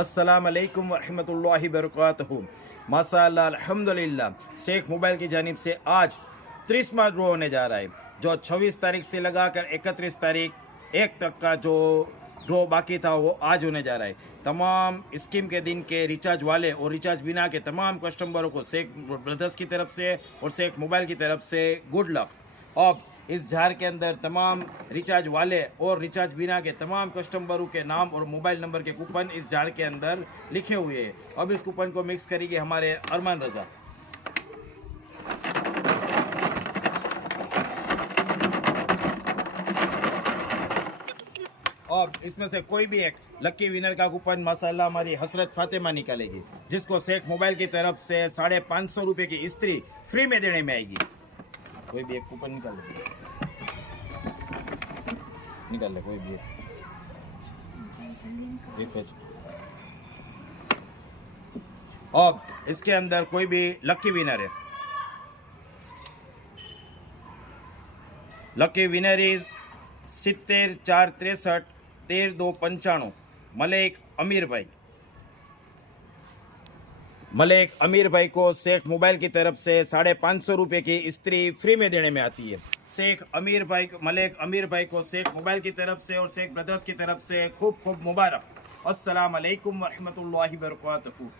अस्सलाम वालेकुम वरहमतुल्लाहि वबरकातुहू। माशाअल्लाह अल्हम्दुलिल्लाह, शेख मोबाइल की जानिब से आज 30वां ड्रॉ होने जा रहा है, जो 26 तारीख से लगाकर 31 तारीख 1 तक का जो ड्रॉ बाकी था वो आज होने जा रहा है। तमाम स्कीम के दिन के रिचार्ज वाले और रिचार्ज बिना के तमाम कस्टमरों को शेख ब्रदर्स की तरफ से और शेख मोबाइल की तरफ से गुड लक। अब इस जार के अंदर तमाम रिचार्ज वाले और रिचार्ज बिना के तमाम कस्टमरों के नाम और मोबाइल नंबर के कूपन इस जार के अंदर लिखे हुए हैं। अब इस कूपन को मिक्स करेंगे हमारे अरमान रजा। अब इसमें से कोई भी एक लक्की विनर का कूपन माशाल्लाह हमारी हसरत फातिमा निकालेगी, जिसको शेख मोबाइल की तरफ से 550 रुपये की इस्त्री फ्री में देने में आएगी। कोई भी एक कूपन निकाल ले कोई भी एक। अब इसके अंदर कोई भी लक्की विनर है। लक्की विनर इज 70 4 63 13 2 95 मलिक अमीर भाई। मलिक अमीर भाई को शेख मोबाइल की तरफ से 550 रुपये की इस्त्री फ्री में देने में आती है। शेख अमीर भाई मलिक अमीर भाई को शेख मोबाइल की तरफ से और शेख ब्रदर्स की तरफ से खूब खूब मुबारक। अस्सलाम वालेकुम वरहमतुल्लाहि वबरकातुहू।